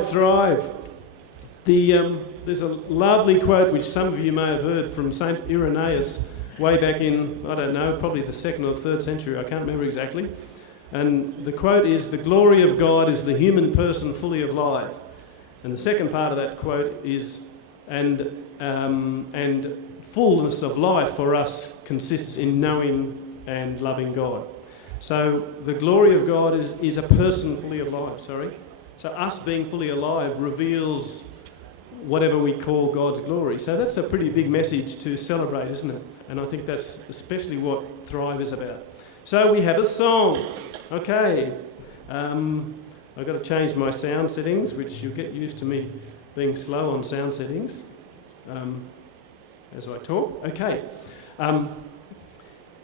thrive. There's a lovely quote which some of you may have heard from St. Irenaeus way back in, I don't know, probably the 2nd or 3rd century, I can't remember exactly. And the quote is, "The glory of God is the human person fully alive." And the second part of that quote is, and fullness of life for us consists in knowing and loving God. So the glory of God is a person fully alive, So us being fully alive reveals whatever we call God's glory. So that's a pretty big message to celebrate, isn't it? And I think that's especially what Thrive is about. So we have a song. Okay. I've got to change my sound settings, which you'll get used to me being slow on sound settings as I talk. Okay.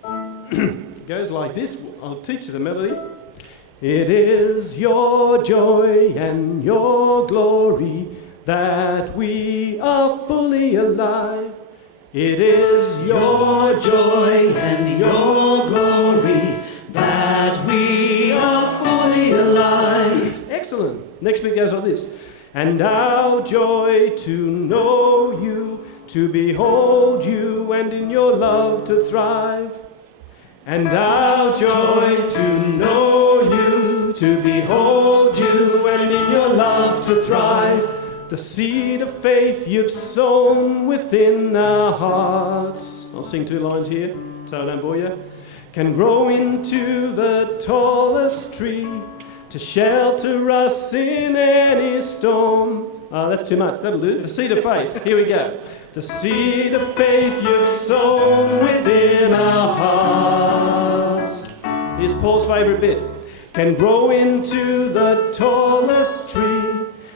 It goes like this. I'll teach you the melody. It is your joy and your glory that we are fully alive. It is your joy and your glory that we are fully alive. Excellent. Next bit goes like this. And our joy to know you, to behold you, and in your love to thrive. And our joy to know you, to behold you, and in your love to thrive. The seed of faith you've sown within our hearts. I'll sing 2 lines here, so I don't bore you. Can grow into the tallest tree to shelter us in any storm. Oh, that's too much. That'll do. The seed of faith. Here we go. The seed of faith you've sown within our hearts. Here's Paul's favourite bit. Can grow into the tallest tree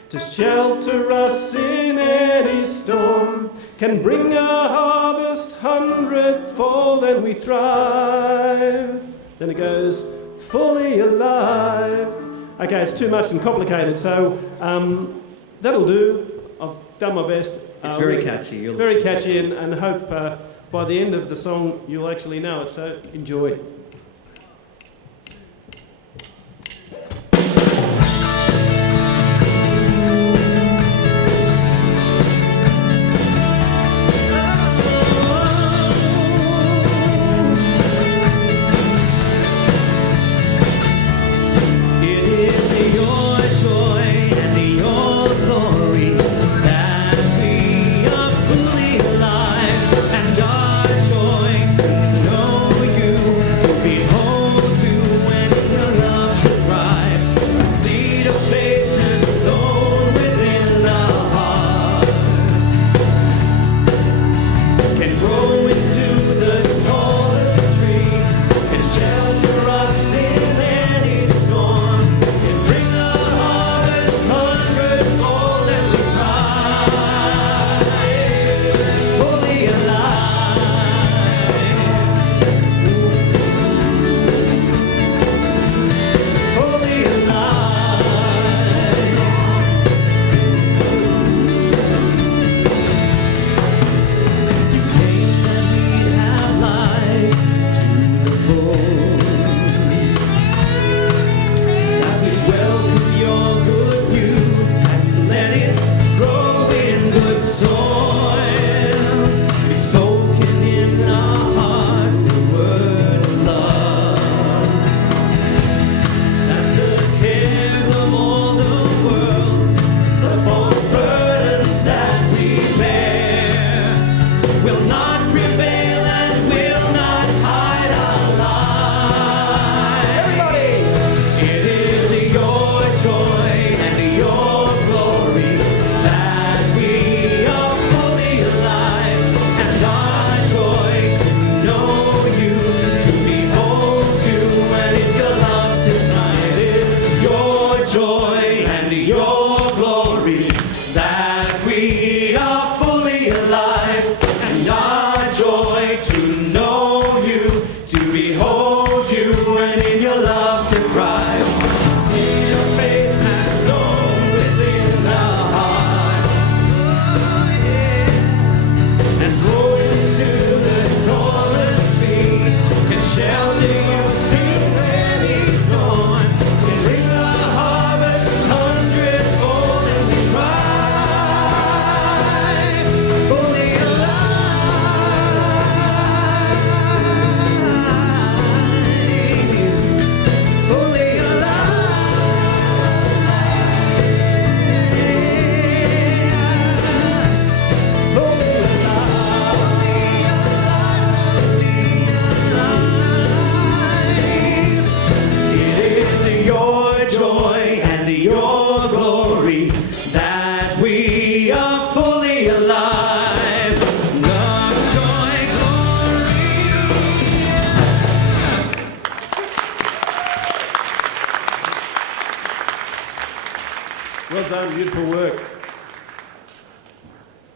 to shelter us in any storm, can bring a harvest 100-fold, and we thrive. Then it goes, fully alive. Okay, it's too much and complicated, so that'll do. I've done my best. It's very catchy. Very catchy, and hope by the end of the song you'll actually know it, so enjoy.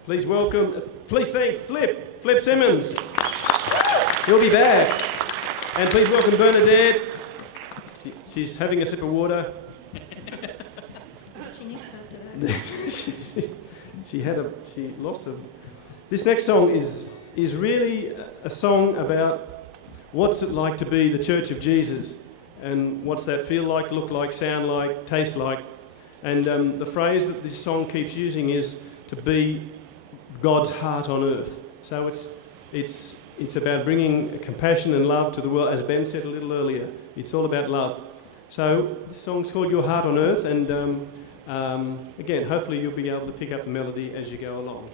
Please thank Flip Simmons. He'll be back. And please welcome Bernadette. She's having a sip of water. She needs after that. she lost her. This next song is really a song about what's it like to be the Church of Jesus, and what's that feel like, look like, sound like, taste like. And the phrase that this song keeps using is to be God's heart on earth. So it's about bringing compassion and love to the world, as Ben said a little earlier. It's all about love. So this song's called Your Heart on Earth, and again, hopefully you'll be able to pick up the melody as you go along.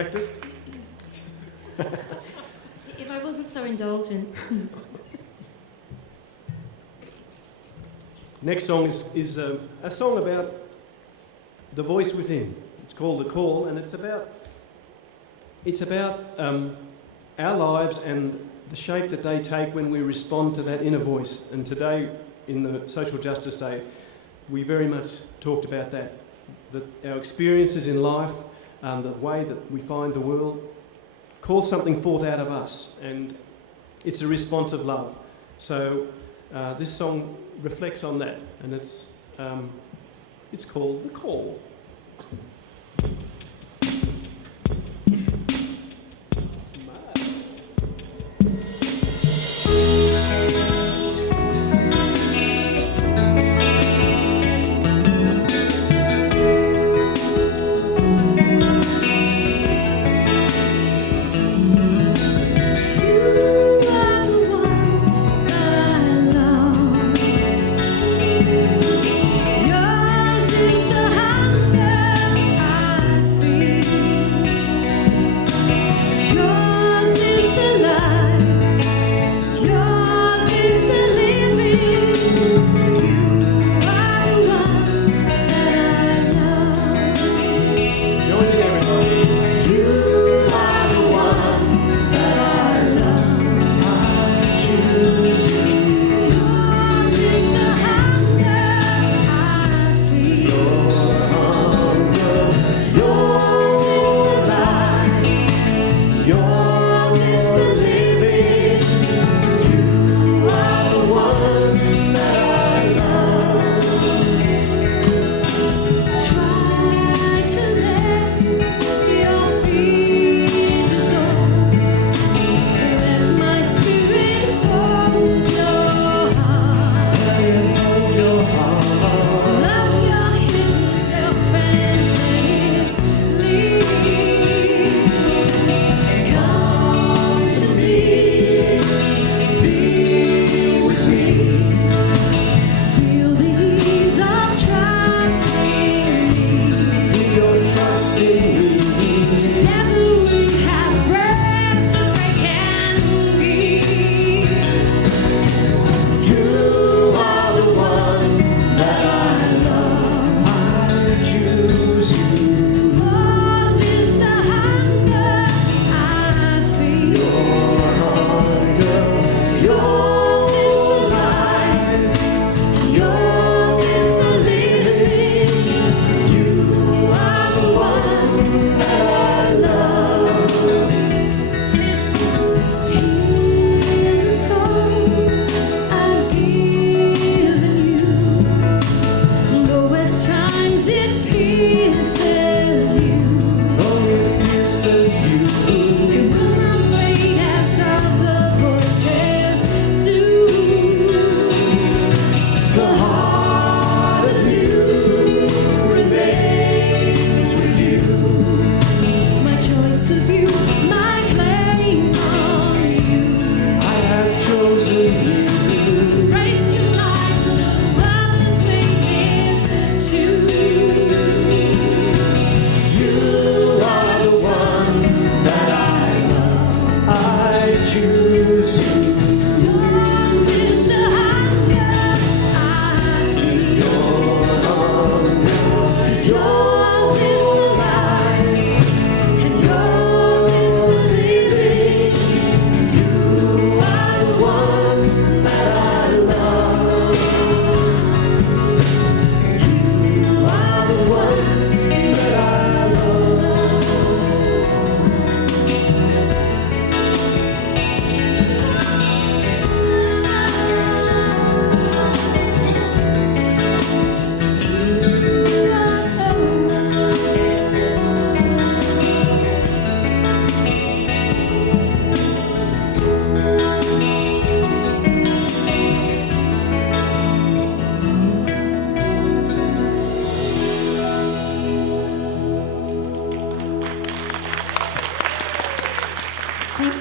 practiced? If I wasn't so indulgent. Next song is a song about the voice within. It's called The Call, and it's about our lives and the shape that they take when we respond to that inner voice. And today, in the Social Justice Day, we very much talked about that our experiences in life, the way that we find the world, calls something forth out of us, and it's a response of love. So this song reflects on that, and it's called The Call.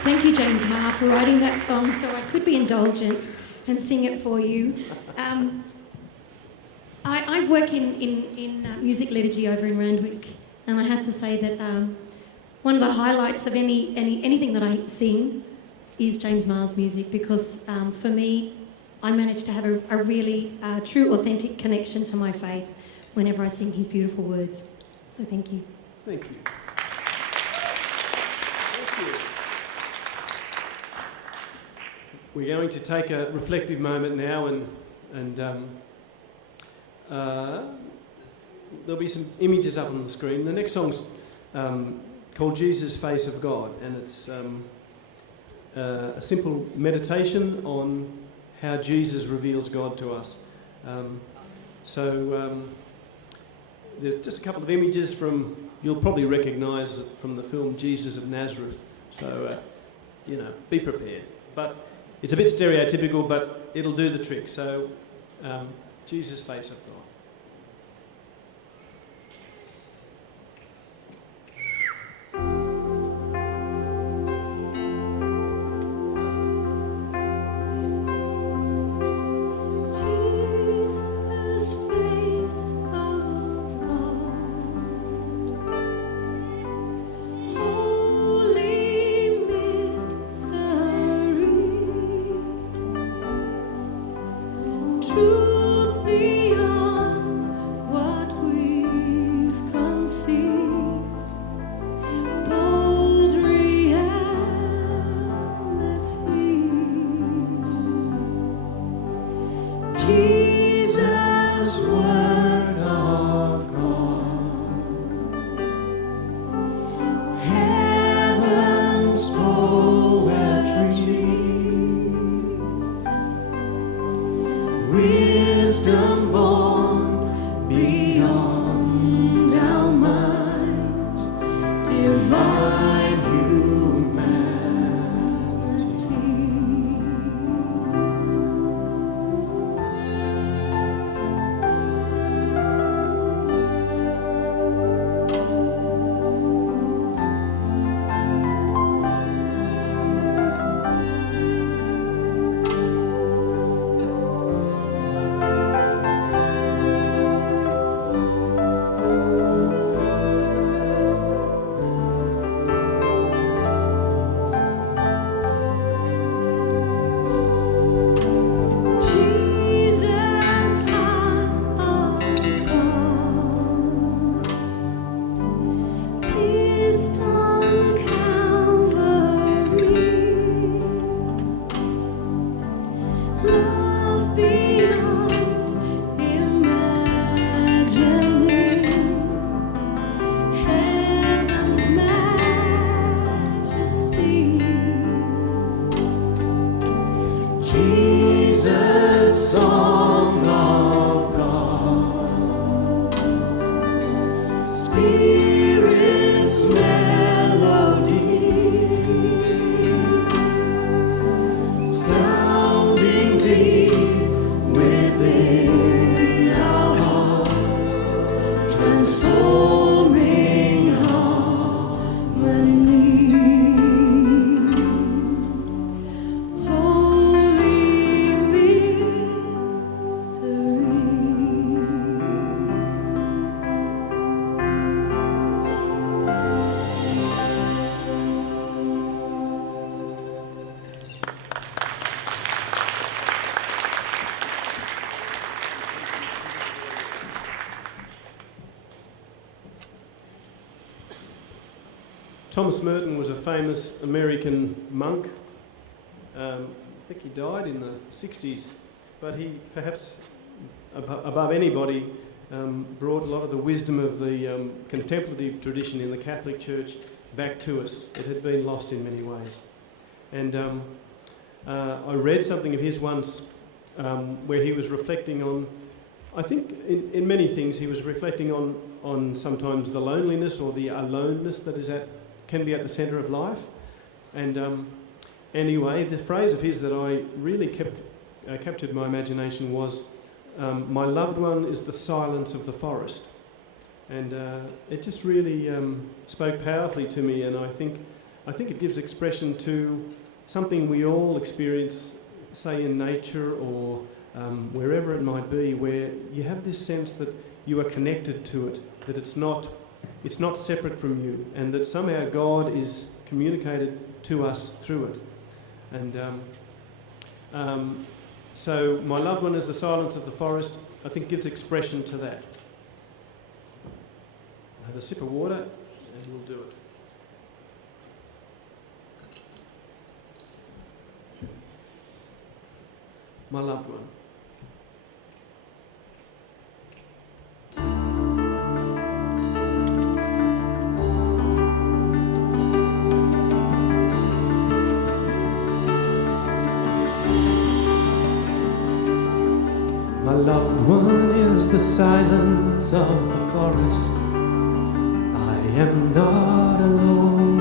Thank you, James Maher, for writing that song so I could be indulgent and sing it for you. I work in music liturgy over in Randwick, and I have to say that one of the highlights of anything that I sing is James Maher's music, because for me, I manage to have a really true, authentic connection to my faith whenever I sing his beautiful words. So thank you. Thank you. Thank you. We're going to take a reflective moment now, and there'll be some images up on the screen. The next song's called Jesus, Face of God, and it's a simple meditation on how Jesus reveals God to us. There's just a couple of images you'll probably recognise from the film Jesus of Nazareth. So, be prepared. But it's a bit stereotypical, but it'll do the trick. So, Jesus, Face of God. Truth beyond what we've conceived, bold reality. Jesus, Word of God, heaven's poetry. Wisdom born beyond our minds, divine humanity. Love beyond imagining, heaven's majesty. Jesus, Song of God, Spirit's melody. Sounding deep within our hearts, transforming harmony. Holy mystery. Thomas Merton was a famous American monk. I think he died in the 60s, but he perhaps, above anybody, brought a lot of the wisdom of the contemplative tradition in the Catholic Church back to us. It had been lost in many ways. And I read something of his once where he was reflecting on, I think in many things he was reflecting on sometimes the loneliness or the aloneness that can be at the centre of life. And anyway, the phrase of his that I really captured my imagination was, my loved one is the silence of the forest. And it just really spoke powerfully to me, and I think it gives expression to something we all experience, say in nature or wherever it might be, where you have this sense that you are connected to it, that it's not it's not separate from you, and that somehow God is communicated to us through it. And so My Loved One is the Silence of the Forest, I think gives expression to that. Have a sip of water and we'll do it. My Loved One. My loved one is the silence of the forest. I am not alone.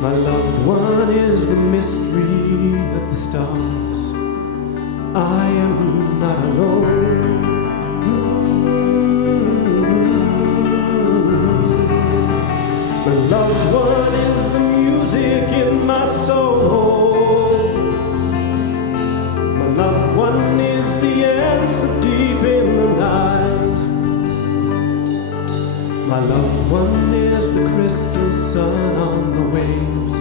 My loved one is the mystery of the stars. I am not alone. My loved one is the music in my soul. My loved one is the answer deep in the night. My loved one is the crystal sun on the waves.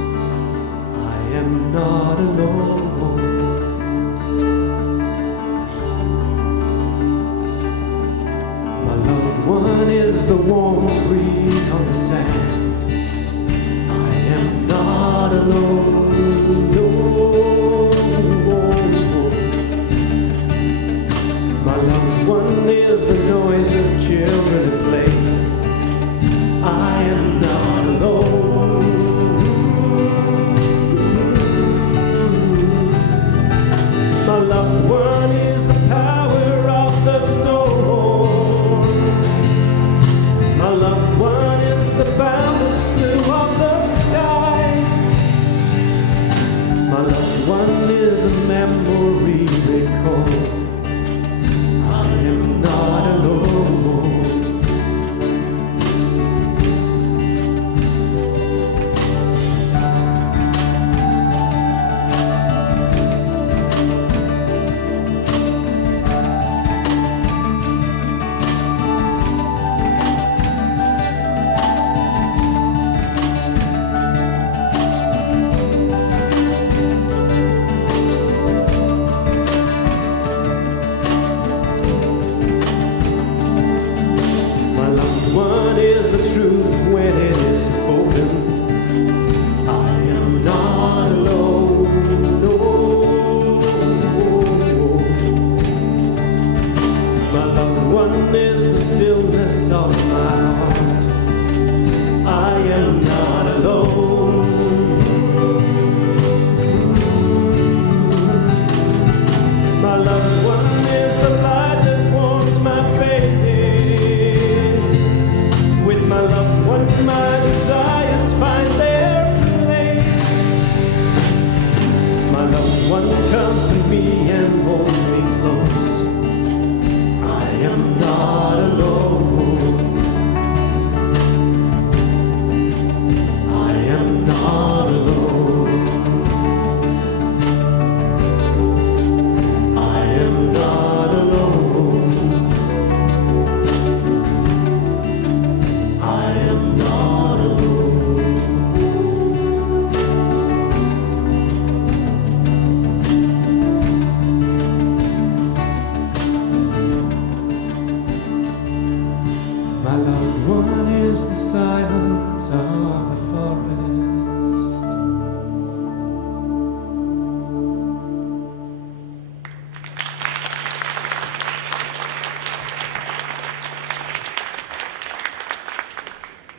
I am not alone. My loved one is the warm breeze on the sand. I am not alone. No. My loved one is the noise of children at play. I am not alone. My loved one is the power of the storm. My loved one is the boundless blue of the sky. My loved one is a memory recalled. I am not alone.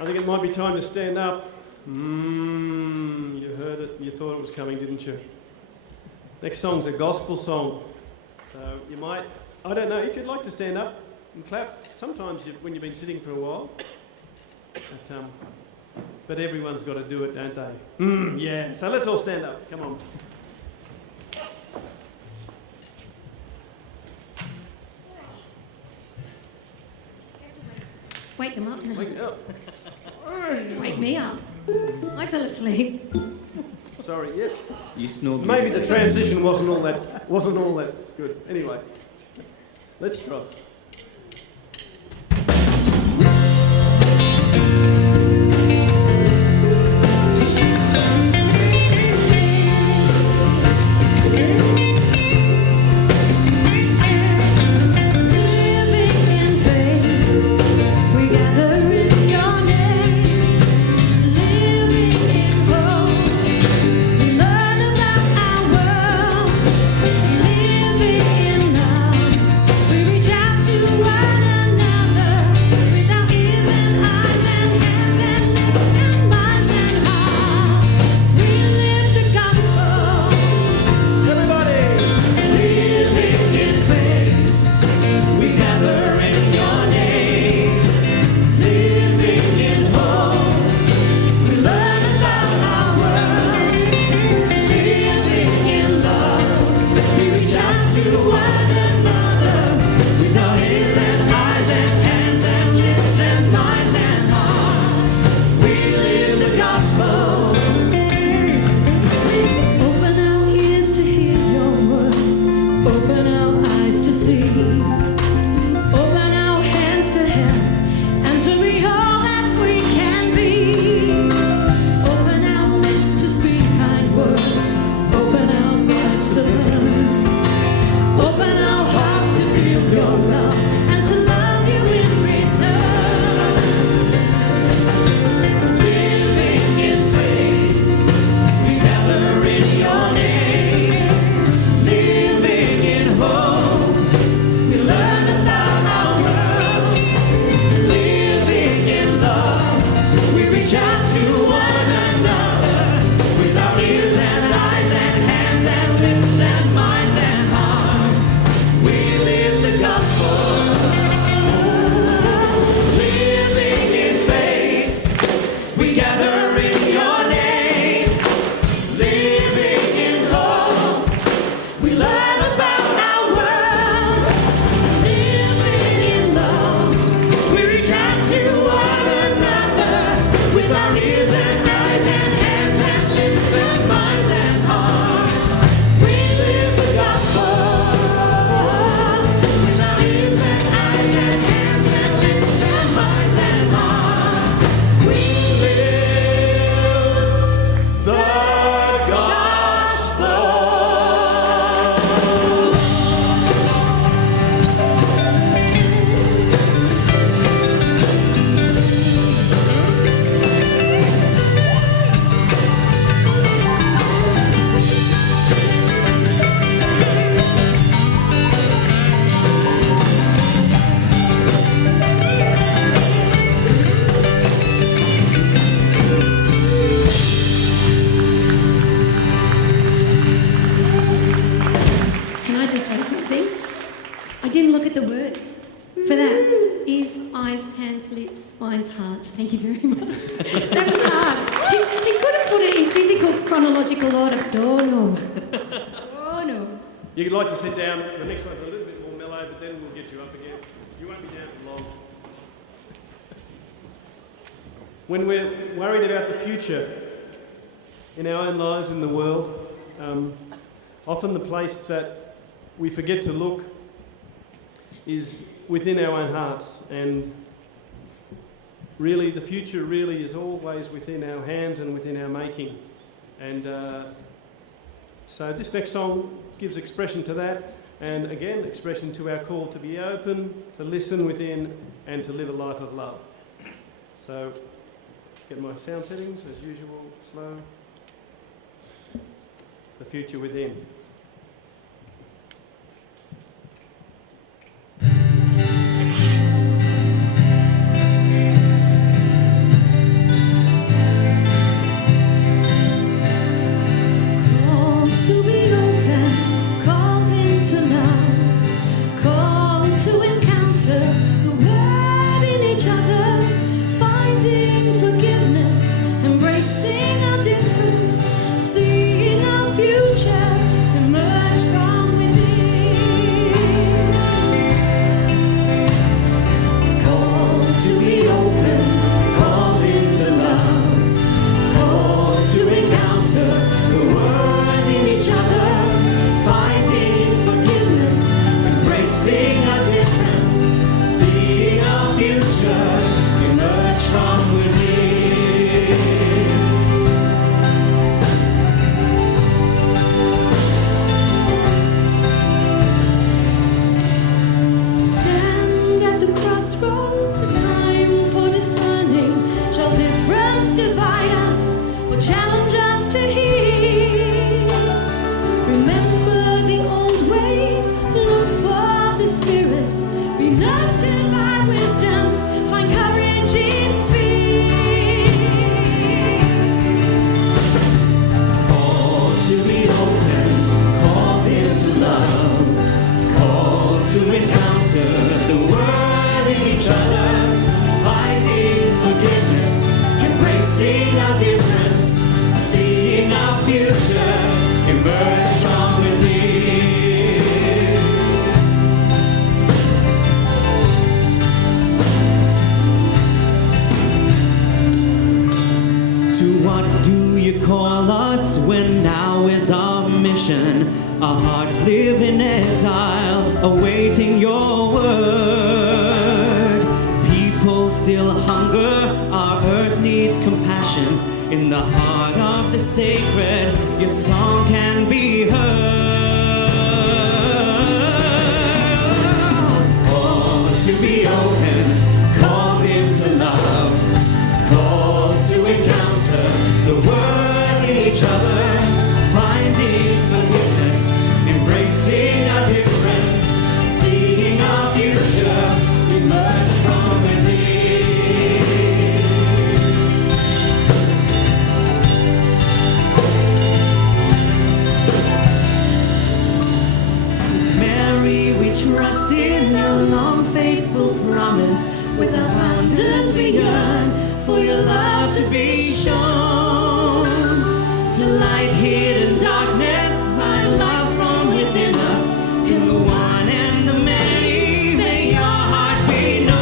I think it might be time to stand up. You heard it, you thought it was coming, didn't you? Next song's a gospel song. So you might, I don't know, if you'd like to stand up and clap, sometimes when you've been sitting for a while. But everyone's got to do it, don't they? Yeah, so let's all stand up, come on. Wake them up now. Wake up. Wake me up. I fell asleep. Sorry, yes. You snored. Maybe the transition wasn't all that good. Anyway. Let's try. Thank you very much. That was hard. He could have put it in physical chronological order. Oh no. Oh no. You'd like to sit down. The next one's a little bit more mellow, but then we'll get you up again. You won't be down for long. When we're worried about the future in our own lives, in the world, often the place that we forget to look is within our own hearts, and really the future really is always within our hands and within our making. And so this next song gives expression to that, and again expression to our call to be open, to listen within, and to live a life of love. So get my sound settings as usual, slow. The future within. Embracing our difference, seeing our future. challenge us to hear. Remember the old ways, look for the Spirit, be nurtured by wisdom, find courage in fear. Called to be open, called into love, called to encounter the world in each other, finding forgiveness, embracing our difference, seeing our future emerge from within. To what do you call us when now is our mission? Our hearts live in exile, awaiting your word. People still hunger, our earth needs compassion. In the heart of the sacred, your song can be heard. Called to be open, called into love, called to encounter the world in each other, finding forgiveness, embracing our difference, seeing our future emerge from within. Mary, we trust in your long faithful promise. With our founders we yearn For your love to be shown, to light hidden darkness, find love from within us. In the one and the many, may your heart be known.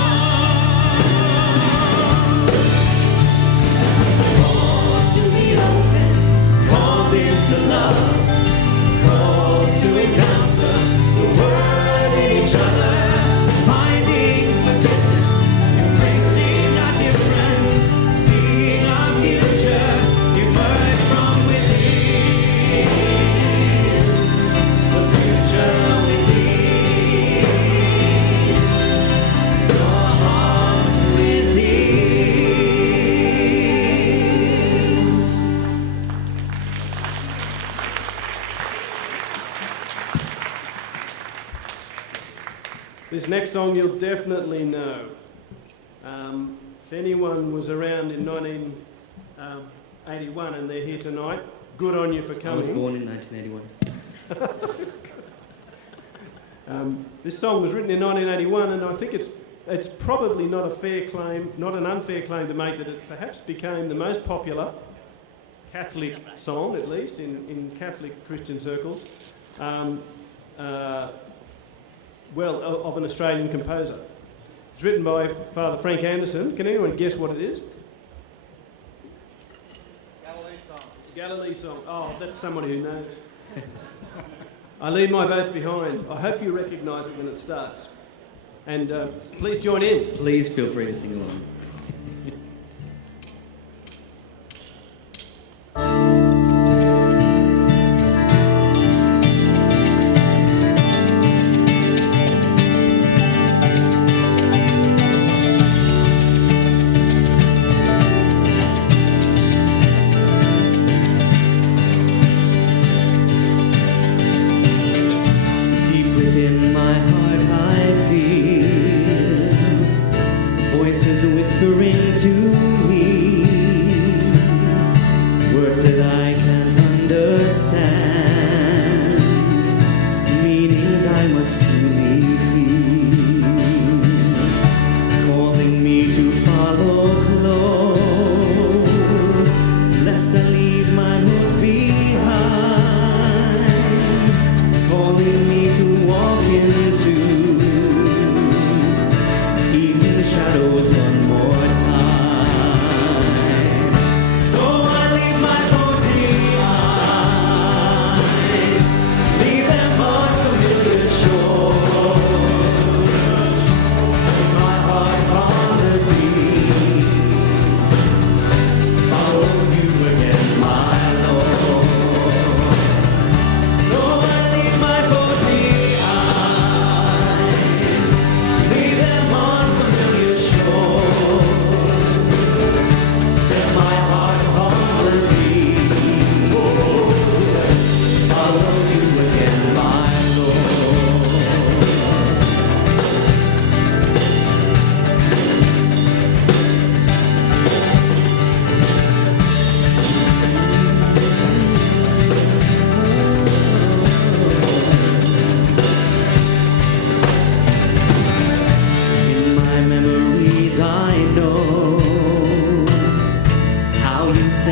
called to be open, Called into love, called to encounter the world in each other, finding forgiveness, embracing our difference, seeing our future emerge from within. The future within, your heart within. This next song you'll definitely know. If anyone was around in 1981 and they're here tonight, good on you for I was coming. born in 1981. This song was written in 1981, and I think it's probably not an unfair claim to make that it perhaps became the most popular Catholic song, at least in Catholic Christian circles, of an Australian composer. It's written by Father Frank Anderson. Can anyone guess what it is? Galilee song. Oh, that's someone who knows. I leave my boats behind. I hope you recognise it when it starts. And please join in. Please feel free to sing along. Deep within my heart I feel voices whisper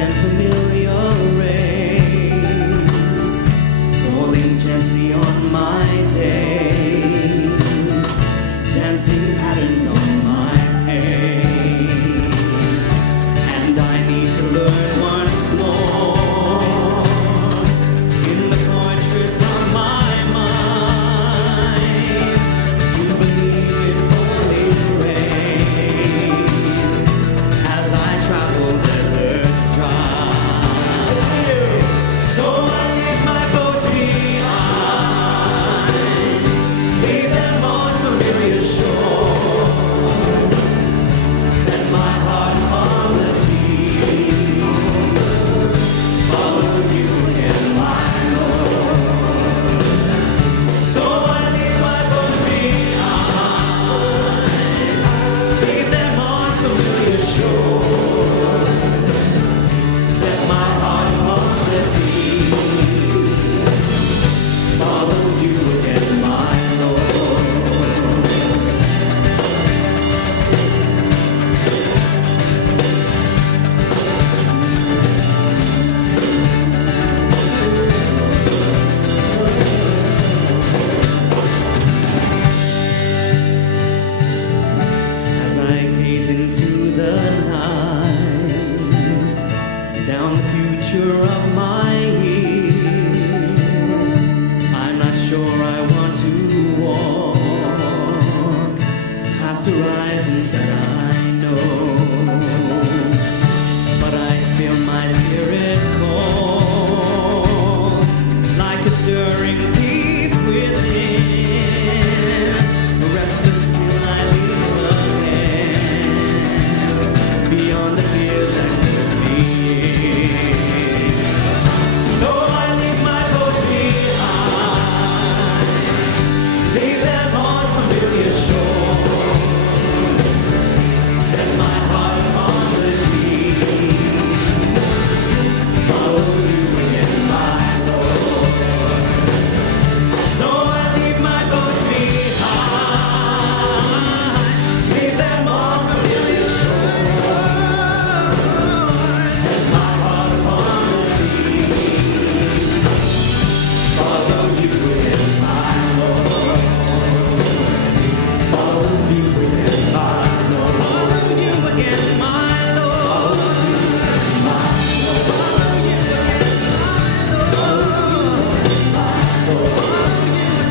and familiar rays falling gently on my days, dancing patterns on my pain. And I need to learn once more in the fortress of my mind to believe in falling rain as I travel deserts dry. So I leave my boats behind, leave them on familiar shores, set my heart on the deep, follow you again, my Lord. So I leave my boats behind, leave them on familiar shores, set my heart on the deep, follow you again, my Lord. As I gaze into the night, down the future of my years, I'm not sure I want to walk past horizons that I know, but I feel my spirit call like a stirring deep within, restless till I leave again beyond the fears that keeps me in. So I leave my boats behind, leave them on familiar shores, set my heart on the deep, follow you again, my Lord. So I leave my boats behind, leave them on familiar shores, set my heart on the deep, follow you again, my Lord. Follow you again, my Lord. Follow you again, my Lord. Follow you again, my Lord. Follow you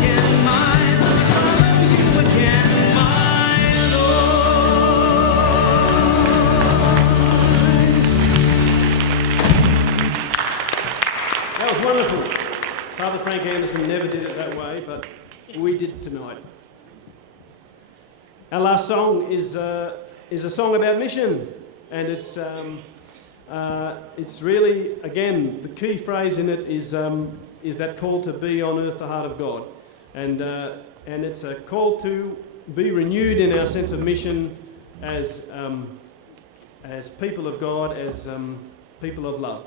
again, my Lord. Follow you again, my That was wonderful. Father Frank Anderson never did it that way, but we did tonight. Our last song is a song about mission, and it's really, again, the key phrase in it is that call to be on earth the heart of God, and it's a call to be renewed in our sense of mission as people of God, as people of love.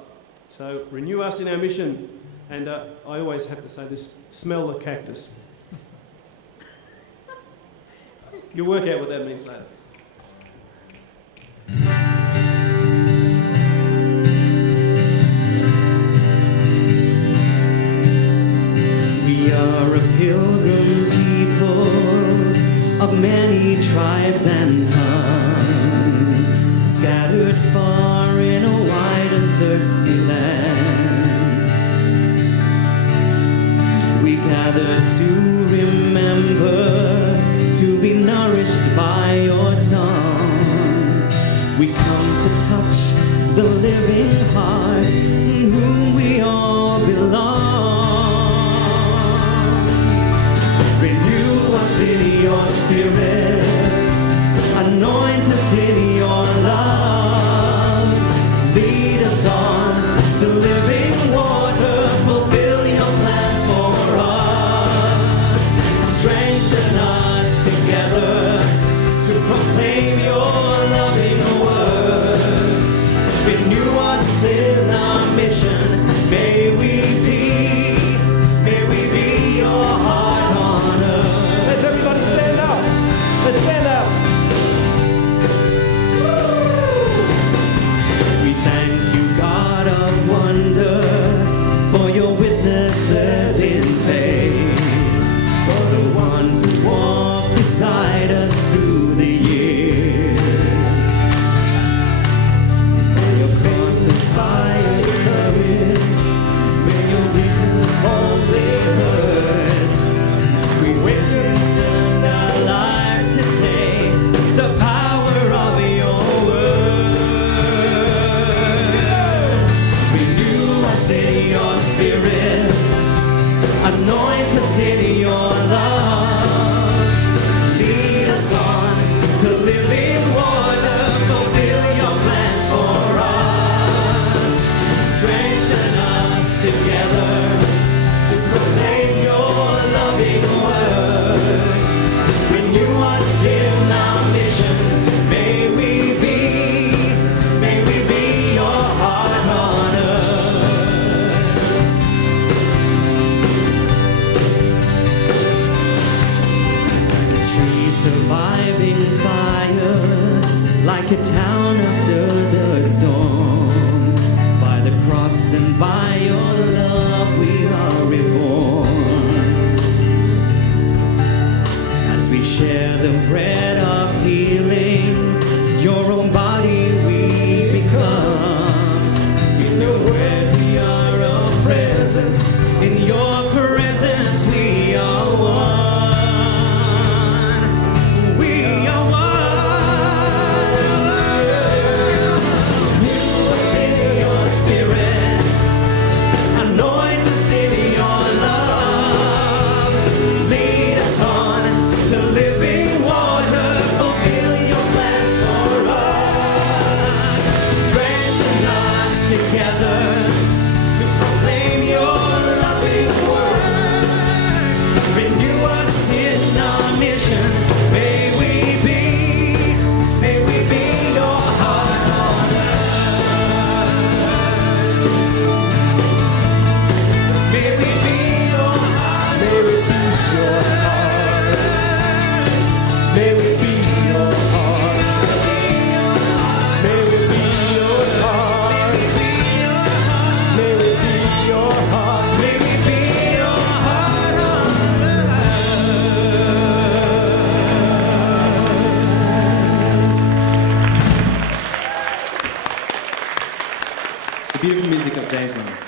So renew us in our mission, and I always have to say this: smell the cactus. You'll work out what that means later. We are a pilgrim people of many tribes and tongues, scattered far in a wide and thirsty land. We gather to remember, to be nourished by your song. We come to touch the living heart in whom we all belong. Renew us in your spirit, anoint us in your love, lead us on to living water, fulfill your plans for us, strengthen us together to proclaim your loving word. Renew us in our mission, may we be your heart on earth. Let's everybody stand up. Let's stand up. We thank you, God. dawn after the storm. By the cross and by your love we are reborn. As we share the bread of healing, your own body we become. In your word we are a presence. In your presence we are one. We are one. Fill us in your spirit. Anoint us in your love. Lead us on to living water. Fulfill your plans for us. Strengthen us together to proclaim your loving word. Renew us in our mission. May we be your heart on earth. May we be your heart. May we be your heart. May we be your heart. May we be your heart. May we be your heart. May we be your heart on The beautiful music of James Maher.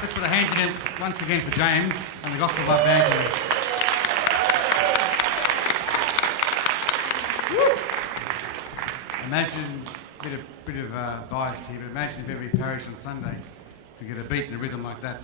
Let's put our hands again, once again for James and the Gospel Love Band. Imagine, bit of bias here, but imagine if every parish on Sunday could get a beat and a rhythm like that.